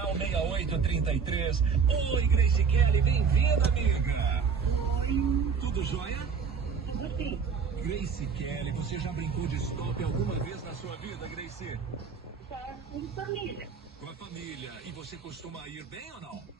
final 6833. Oi, Gracie Kelly, bem-vinda, amiga. Oi. Tudo jóia? Tudo sim. Gracie Kelly, você já brincou de stop alguma vez na sua vida, Gracie? Só com família. Com a família. E você costuma ir bem ou não?